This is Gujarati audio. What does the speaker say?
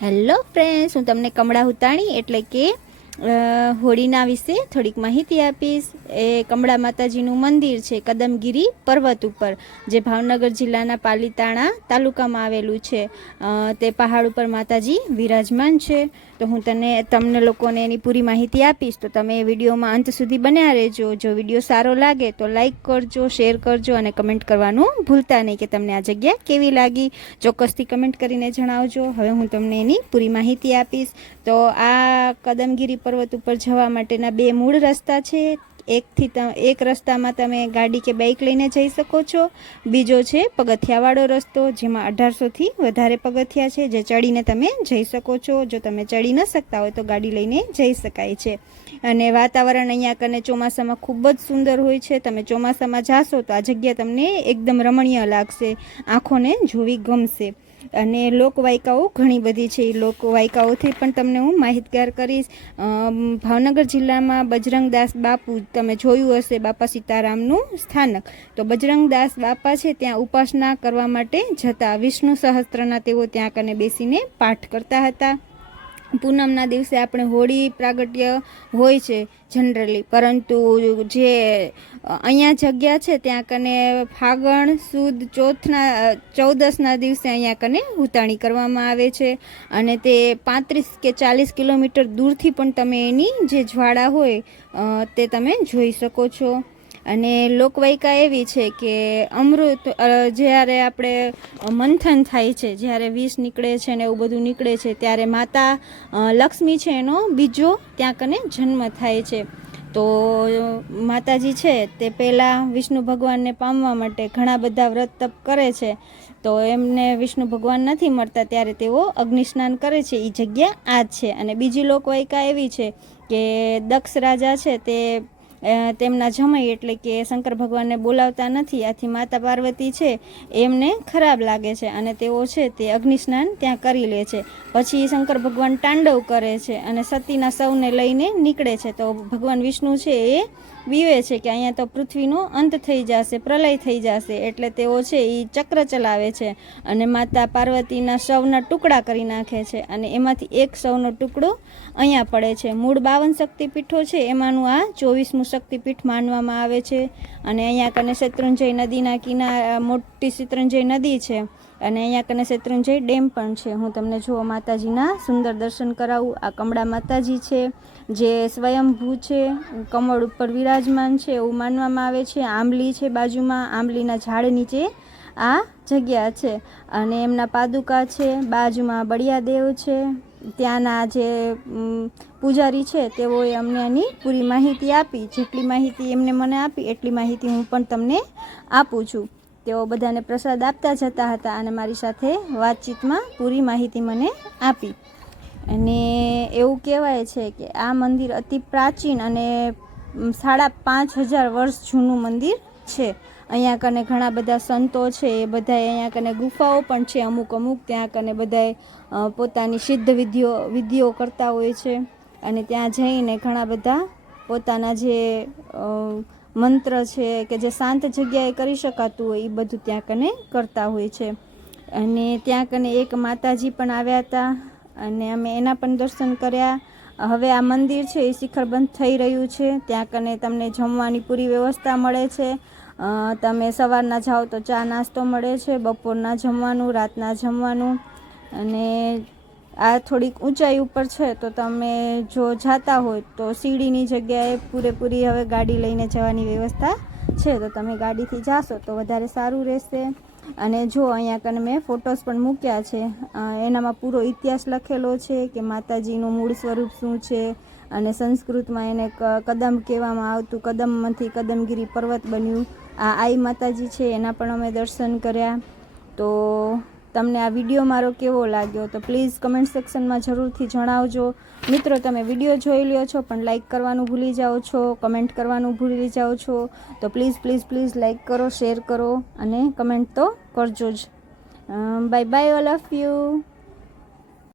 હેલો ફ્રેન્ડ્સ, હું તમને કમળા હુતાણી એટલે કે હોળીના વિશે થોડીક માહિતી આપીશ. એ કમળા માતાજીનું મંદિર છે કદમગીરી પર્વત ઉપર, જે ભાવનગર જિલ્લાના પાલીતાણા તાલુકામાં આવેલું છે. તે પહાડ ઉપર માતાજી વિરાજમાન છે. તો હું તમને લોકોને એની પૂરી માહિતી આપીશ, તો તમે વિડીયોમાં અંત સુધી બન્યા રહેજો. જો વિડીયો સારો લાગે તો લાઈક કરજો, શેર કરજો અને કમેન્ટ કરવાનું ભૂલતા નહીં કે તમને આ જગ્યા કેવી લાગી. ચોક્કસથી કમેન્ટ કરીને જણાવજો. હવે હું તમને એની પૂરી માહિતી આપીશ. તો આ કદમગીરી પર્વત ઉપર જવા માટેના બે મૂળ રસ્તા છે. એક રસ્તામાં તમે ગાડી કે બાઇક લઈને જઈ શકો છો. બીજો છે પગથિયાવાળો રસ્તો, જેમાં 1800થી વધારે પગથિયા છે, જે ચડીને તમે જઈ શકો છો. જો તમે ચડી ન શકતા હોય તો ગાડી લઈને જઈ શકાય છે. અને વાતાવરણ અહીંયા કને ચોમાસામાં ખૂબ જ સુંદર હોય છે. તમે ચોમાસામાં જાશો તો આ જગ્યા તમને એકદમ રમણીય લાગશે, આંખોને જોવી ગમશે. અને લોકવાયકાઓ ઘણી બધી છે. એ લોકવાયકાઓથી પણ તમને હું માહિતગાર કરીશ. ભાવનગર જિલ્લામાં બજરંગદાસ બાપુ, તમે જોયું હશે બાપા સીતારામનું સ્થાનક. તો બજરંગદાસ બાપા છે ત્યાં ઉપાસના કરવા માટે જતા. વિષ્ણુ સહસ્ત્રના તેઓ ત્યાં કને બેસીને પાઠ કરતા હતા. પૂનમના દિવસે આપણે હોળી પ્રાગટ્ય હોય છે જનરલી, પરંતુ જે અહીંયા જગ્યા છે ત્યાં કને ફાગણ સુદ ચૌદસના દિવસે અહીંયા કને હુતાણી કરવામાં આવે છે. અને તે 35 કે 40 કિલોમીટર દૂરથી પણ તમે એની જે જ્વાળા હોય તે તમે જોઈ શકો છો. અને લોકવાયકા એવી છે કે અમૃત જ્યારે આપણે મંથન થાય છે, જ્યારે વિષ નીકળે છે ને એવું બધું નીકળે છે, ત્યારે માતા લક્ષ્મી છે એનો બીજો ત્યાં કને જન્મ થાય છે. તો માતાજી છે તે પહેલાં વિષ્ણુ ભગવાનને પામવા માટે ઘણા બધા વ્રત તપ કરે છે. તો એમને વિષ્ણુ ભગવાન નથી મળતા ત્યારે તેઓ અગ્નિ સ્નાન કરે છે. એ જગ્યા આ જ છે. અને બીજી લોકવાયકા એવી છે કે દક્ષ રાજા છે તે તેમના જમાઈ એટલે કે શંકર ભગવાનને બોલાવતા નથી. આથી માતા પાર્વતી છે એમને ખરાબ લાગે છે અને તેઓ છે તે અગ્નિ સ્નાન ત્યાં કરી લે છે. પછી શંકર ભગવાન તાંડવ કરે છે અને સતીના સૌને લઈને નીકળે છે. તો ભગવાન વિષ્ણુ છે એ બીવે છે કે અહીંયા તો પૃથ્વીનો અંત થઈ જશે, પ્રલય થઈ જશે, એટલે તેઓ છે એ ચક્ર ચલાવે છે અને માતા પાર્વતીના શવના ટુકડા કરી નાખે છે. અને એમાંથી એક શવનો ટુકડો અહીંયા પડે છે. મૂળ 52 શક્તિપીઠો છે એમાંનું આ 24મું શક્તિપીઠ માનવામાં આવે છે. અને અહીંયા કને શેત્રુંજય નદીના કિનારા મોટી શેત્રુંજય નદી છે અને અહીંયા કને શેત્રુંજય ડેમ પણ છે. હું તમને જો માતાજીના સુંદર દર્શન કરાવું. આ કમળા માતાજી છે જે સ્વયંભૂ છે, કમળ ઉપર વિરાજમાન છે એવું માનવામાં આવે છે. આંબલી છે બાજુમાં, આંબલીના ઝાડ નીચે આ જગ્યા છે. અને એમના પાદુકા છે. બાજુમાં બળિયાદેવ છે. ત્યાંના જે પૂજારી છે તેઓએ અમને આની પૂરી માહિતી આપી. જેટલી માહિતી એમને મને આપી એટલી માહિતી હું પણ તમને આપું છું. તેઓ બધાને પ્રસાદ આપતા જતા હતા અને મારી સાથે વાતચીતમાં પૂરી માહિતી મને આપી. અને એવું કહેવાય છે કે આ મંદિર અતિ પ્રાચીન અને 5,500 વર્ષ જૂનું મંદિર છે. અહીંયા કને ઘણા બધા સંતો છે, એ બધા અહીંયા કને ગુફાઓ પણ છે અમુક ત્યાં કને બધા પોતાની સિદ્ધ વિધિઓ કરતા હોય છે. અને ત્યાં જઈને ઘણા બધા પોતાના જે મંત્ર છે કે જે શાંત જગ્યાએ કરી શકાતું હોય એ બધું ત્યાં કને કરતા હોય છે. અને ત્યાં કને એક માતાજી પણ આવ્યા હતા અને અમે એના પણ દર્શન કર્યા. હવે આ મંદિર છે એ શિખરબંધ થઈ રહ્યું છે. ત્યાં કને તમને જમવાની પૂરી વ્યવસ્થા મળે છે. તમે સવારના જાઓ તો ચા નાસ્તો મળે છે, બપોરના જમવાનું, રાતના જમવાનું. અને આ થોડીક ઊંચાઈ ઉપર છે તો તમે જો જાતા હોય તો સીડીની જગ્યાએ પૂરેપૂરી હવે ગાડી લઈને જવાની વ્યવસ્થા છે. તો તમે ગાડીથી જાશો તો વધારે સારું રહેશે. અને જો અહીંયા કને મેં ફોટોસ પણ મૂક્યા છે. એનામાં પૂરો ઇતિહાસ લખેલો છે કે માતાજીનું મૂળ સ્વરૂપ શું છે અને સંસ્કૃતમાં એને કદમ કહેવામાં આવતું. કદમમાંથી કદમગીરી પર્વત બન્યું. આ આઈ માતાજી છે એના પણ અમે દર્શન કર્યા. તો તમને આ વિડીયો મારો કેવો લાગ્યો તો પ્લીઝ કમેન્ટ સેક્શનમાં જરૂરથી જણાવજો. મિત્રો, તમે વિડીયો જોઈ લ્યો છો પણ લાઇક કરવાનું ભૂલી જાઓ છો, કમેન્ટ કરવાનું ભૂલી જાઓ છો. તો પ્લીઝ લાઇક કરો, શેર કરો અને કમેન્ટ તો કરજો જ. Bye bye all of you.